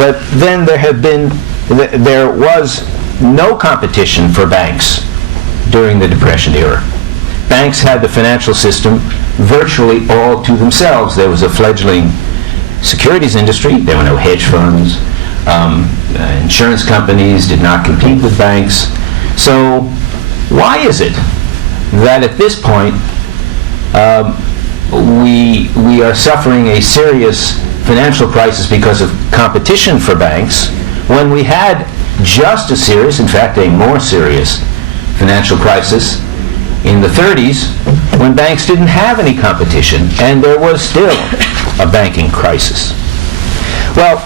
But then there was no competition for banks during the Depression era. Banks had the financial system virtually all to themselves. There was a fledgling securities industry. There were no hedge funds. Insurance companies did not compete with banks. So why is it that at this point we are suffering a serious financial crisis because of competition for banks when we had just as serious, in fact a more serious financial crisis in the 30s when banks didn't have any competition and there was still a banking crisis? Well,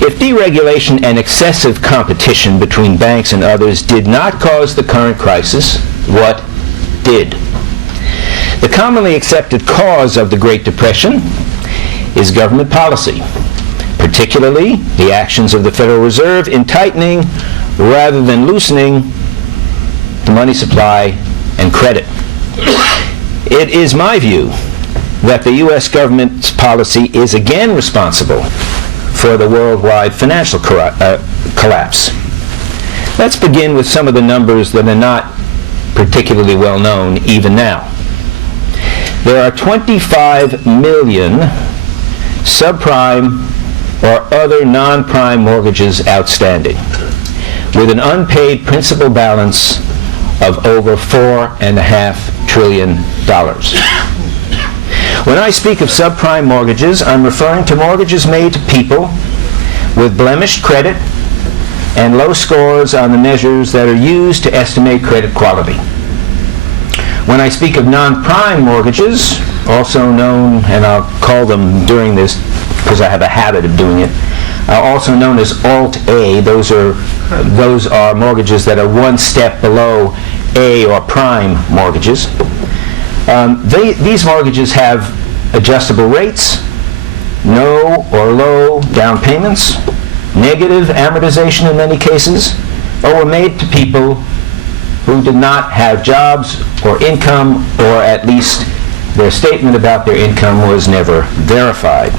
if deregulation and excessive competition between banks and others did not cause the current crisis, what did? The commonly accepted cause of the Great Depression is government policy, particularly the actions of the Federal Reserve in tightening rather than loosening the money supply and credit. It is my view that the U.S. government's policy is again responsible for the worldwide financial collapse. Let's begin with some of the numbers that are not particularly well known even now. There are 25 million subprime or other non-prime mortgages outstanding, with an unpaid principal balance of over $4.5 trillion. When I speak of subprime mortgages, I'm referring to mortgages made to people with blemished credit and low scores on the measures that are used to estimate credit quality. When I speak of non-prime mortgages, also known, and I'll call them during this because I have a habit of doing it, also known as Alt-A, those are mortgages that are one step below A or prime mortgages. These mortgages have adjustable rates, no or low down payments, negative amortization in many cases, or were made to people who did not have jobs or income, or at least their statement about their income was never verified.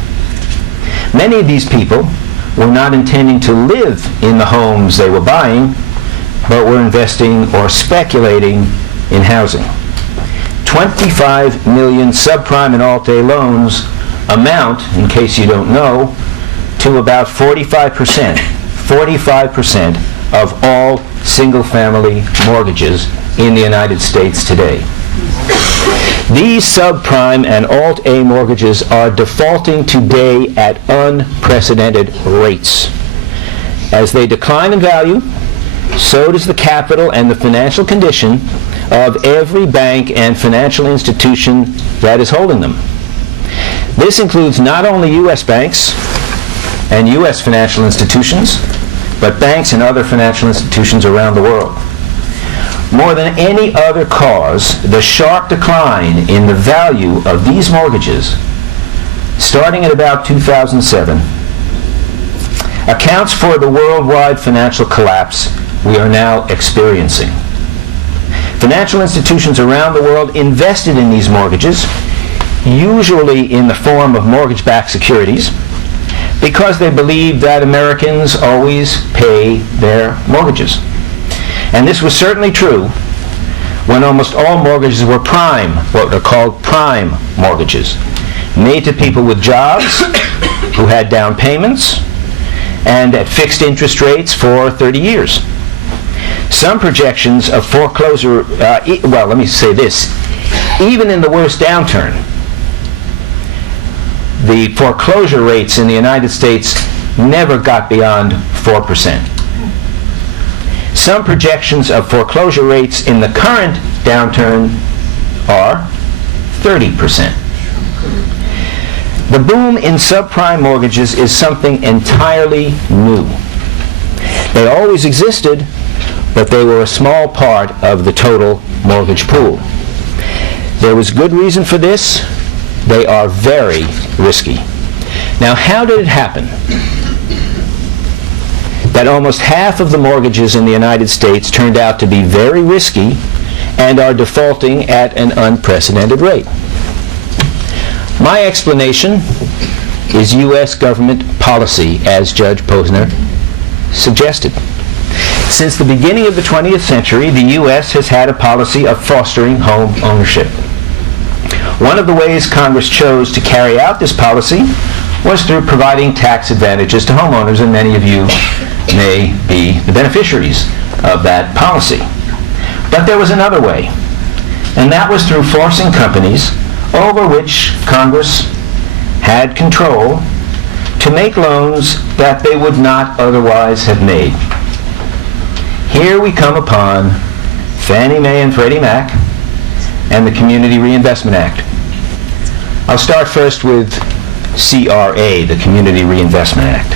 Many of these people were not intending to live in the homes they were buying, but were investing or speculating in housing. 25 million subprime and Alt-A loans amount, in case you don't know, to about 45% of all single-family mortgages in the United States today. These subprime and Alt-A mortgages are defaulting today at unprecedented rates. As they decline in value, so does the capital and the financial condition of every bank and financial institution that is holding them. This includes not only U.S. banks and U.S. financial institutions, but banks and other financial institutions around the world. More than any other cause, the sharp decline in the value of these mortgages, starting at about 2007, accounts for the worldwide financial collapse we are now experiencing. Financial institutions around the world invested in these mortgages, usually in the form of mortgage-backed securities, because they believed that Americans always pay their mortgages. And this was certainly true when almost all mortgages were prime, what are called prime mortgages, made to people with jobs who had down payments and at fixed interest rates for 30 years. Some projections of foreclosure, well, let me say this, even in the worst downturn, the foreclosure rates in the United States never got beyond 4%. Some projections of foreclosure rates in the current downturn are 30%. The boom in subprime mortgages is something entirely new. They always existed, but they were a small part of the total mortgage pool. There was good reason for this. They are very risky. Now, how did it happen that almost half of the mortgages in the United States turned out to be very risky and are defaulting at an unprecedented rate? My explanation is U.S. government policy, as Judge Posner suggested. Since the beginning of the 20th century, the U.S. has had a policy of fostering home ownership. One of the ways Congress chose to carry out this policy was through providing tax advantages to homeowners, and many of you may be the beneficiaries of that policy. But there was another way, and that was through forcing companies over which Congress had control to make loans that they would not otherwise have made. Here we come upon Fannie Mae and Freddie Mac and the Community Reinvestment Act. I'll start first with CRA, the Community Reinvestment Act.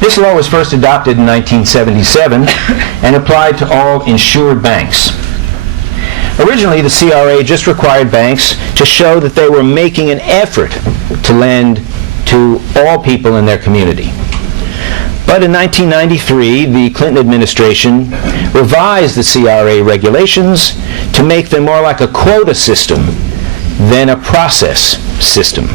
This law was first adopted in 1977 and applied to all insured banks. Originally, the CRA just required banks to show that they were making an effort to lend to all people in their community. But in 1993, the Clinton administration revised the CRA regulations to make them more like a quota system than a process system.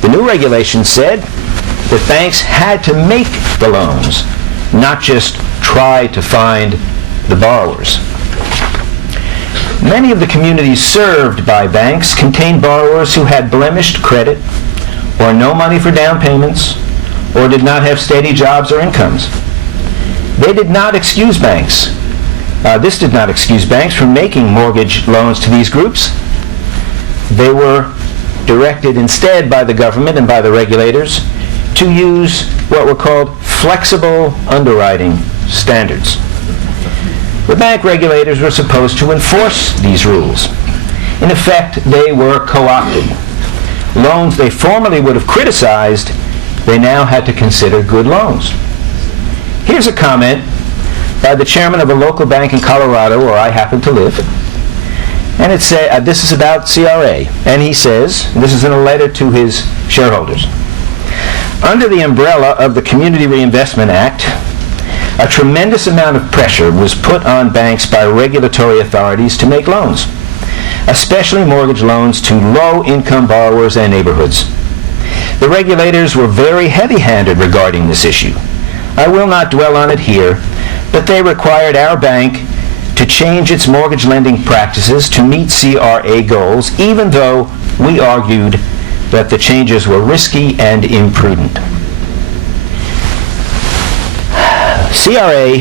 The new regulations said that banks had to make the loans, not just try to find the borrowers. Many of the communities served by banks contained borrowers who had blemished credit or no money for down payments or did not have steady jobs or incomes. They did not excuse banks. This did not excuse banks from making mortgage loans to these groups. They were directed instead by the government and by the regulators to use what were called flexible underwriting standards. The bank regulators were supposed to enforce these rules. In effect, they were co-opted. Loans they formerly would have criticized, they now had to consider good loans. Here's a comment by the chairman of a local bank in Colorado, where I happen to live. And it says, this is about CRA, and he says, this is in a letter to his shareholders, under the umbrella of the Community Reinvestment Act, a tremendous amount of pressure was put on banks by regulatory authorities to make loans, especially mortgage loans to low-income borrowers and neighborhoods. The regulators were very heavy-handed regarding this issue. I will not dwell on it here, but they required our bank to change its mortgage lending practices to meet CRA goals, even though we argued that the changes were risky and imprudent. CRA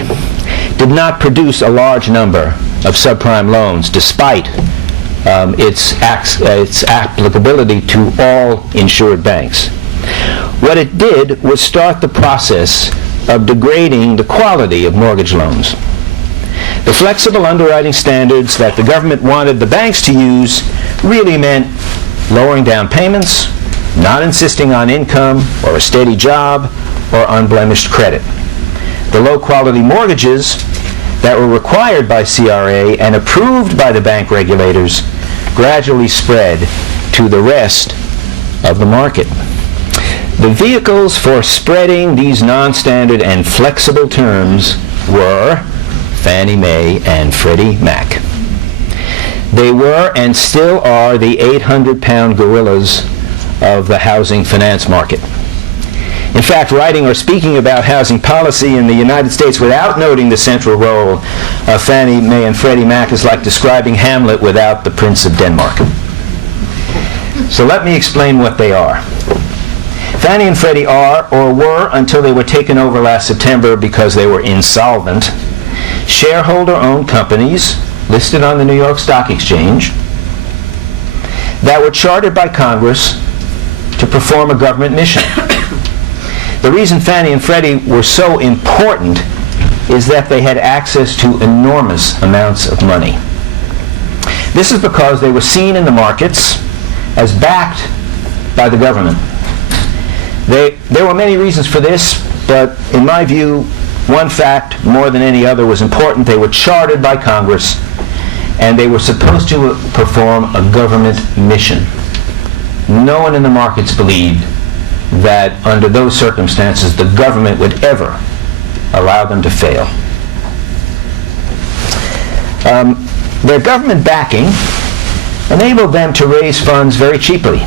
did not produce a large number of subprime loans, despite its applicability to all insured banks. What it did was start the process of degrading the quality of mortgage loans. The flexible underwriting standards that the government wanted the banks to use really meant lowering down payments, not insisting on income or a steady job or unblemished credit. The low-quality mortgages that were required by CRA and approved by the bank regulators gradually spread to the rest of the market. The vehicles for spreading these non-standard and flexible terms were Fannie Mae and Freddie Mac. They were and still are the 800-pound gorillas of the housing finance market. In fact, writing or speaking about housing policy in the United States without noting the central role of Fannie Mae and Freddie Mac is like describing Hamlet without the Prince of Denmark. So let me explain what they are. Fannie and Freddie are, or were until they were taken over last September because they were insolvent, shareholder-owned companies listed on the New York Stock Exchange that were chartered by Congress to perform a government mission. The reason Fannie and Freddie were so important is that they had access to enormous amounts of money. This is because they were seen in the markets as backed by the government. There were many reasons for this, but in my view, one fact more than any other was important. They were chartered by Congress, and they were supposed to perform a government mission. No one in the markets believed that under those circumstances the government would ever allow them to fail. Their government backing enabled them to raise funds very cheaply.